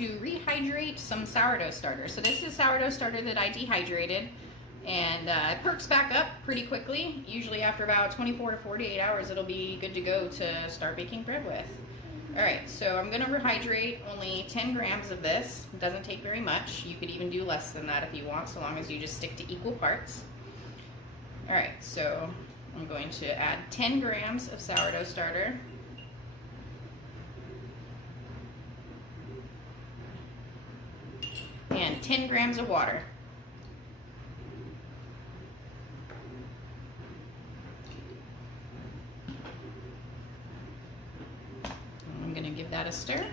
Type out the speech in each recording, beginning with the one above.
to rehydrate some sourdough starter. So this is sourdough starter that I dehydrated, and it perks back up pretty quickly. Usually after about 24 to 48 hours, it'll be good to go to start baking bread with. All right, so I'm gonna rehydrate only 10 grams of this. It doesn't take very much. You could even do less than that if you want, so long as you just stick to equal parts. All right, so I'm going to add 10 grams of sourdough starter. And 10 grams of water. I'm going to give that a stir.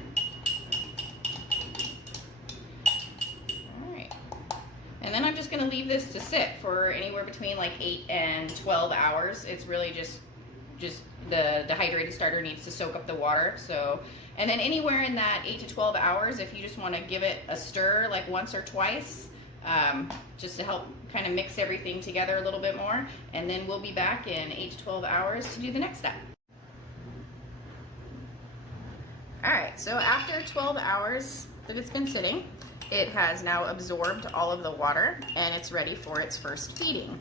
All right. And then I'm just going to leave this to sit for anywhere between like 8 and 12 hours. It's really just the dehydrated starter needs to soak up the water. So, and then anywhere in that 8 to 12 hours, if you just want to give it a stir like once or twice, just to help kind of mix everything together a little bit more. And then we'll be back in 8 to 12 hours to do the next step. All right, so after 12 hours that it's been sitting, it has now absorbed all of the water and it's ready for its first feeding.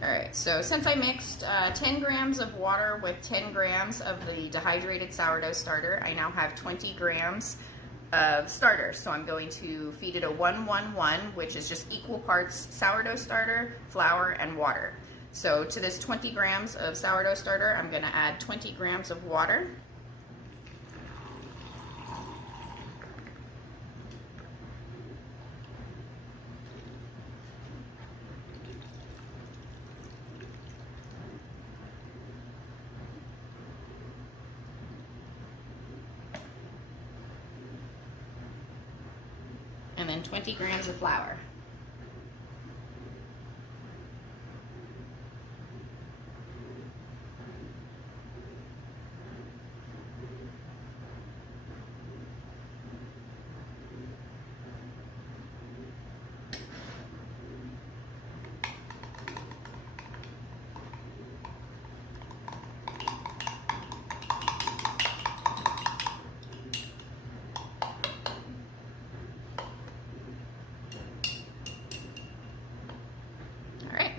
All right, so since I mixed 10 grams of water with 10 grams of the dehydrated sourdough starter, I now have 20 grams of starter. So I'm going to feed it a 1-1-1, which is just equal parts sourdough starter, flour, and water. So to this 20 grams of sourdough starter, I'm gonna add 20 grams of water. And then 20 grams of flour.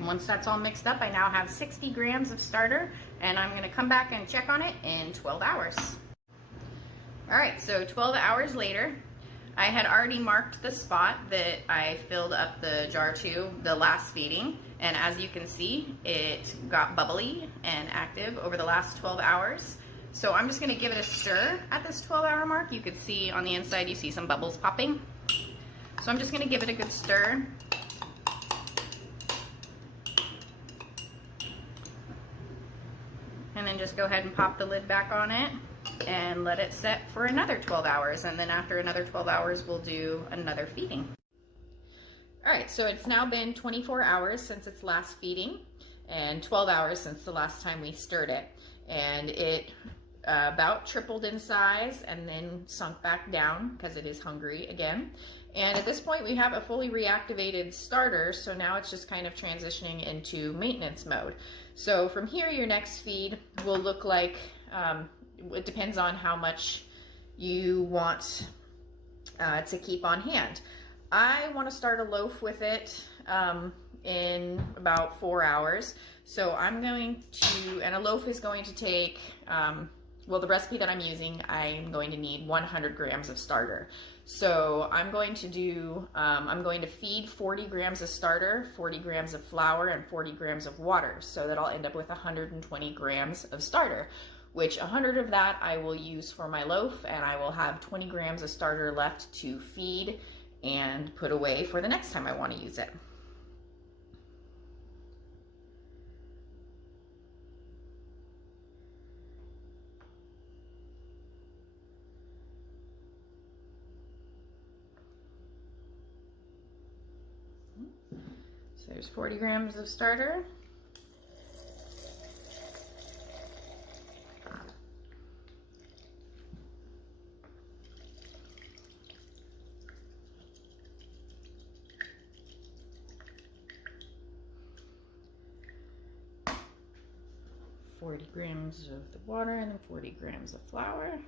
Once that's all mixed up, I now have 60 grams of starter, and I'm going to come back and check on it in 12 hours. All right, so 12 hours later, I had already marked the spot that I filled up the jar to the last feeding, and as you can see, it got bubbly and active over the last 12 hours. So I'm just going to give it a stir at this 12-hour mark. You can see on the inside, you see some bubbles popping. So I'm just going to give it a good stir. And then just go ahead and pop the lid back on it and let it set for another 12 hours. And then after another 12 hours, we'll do another feeding. All right, so it's now been 24 hours since its last feeding and 12 hours since the last time we stirred it. And it about tripled in size and then sunk back down because it is hungry again. And at this point we have a fully reactivated starter, so now it's just kind of transitioning into maintenance mode. So from here, your next feed will look like, it depends on how much you want to keep on hand. I want to start a loaf with it in about 4 hours. So I'm going to, and a loaf is going to take, well, the recipe that I'm using, I'm going to need 100 grams of starter. So I'm going to do, I'm going to feed 40 grams of starter, 40 grams of flour, and 40 grams of water. So that I'll end up with 120 grams of starter, which 100 of that I will use for my loaf, and I will have 20 grams of starter left to feed and put away for the next time I want to use it. So there's 40 grams of starter. $40 grams of the water and then 40 grams of flour.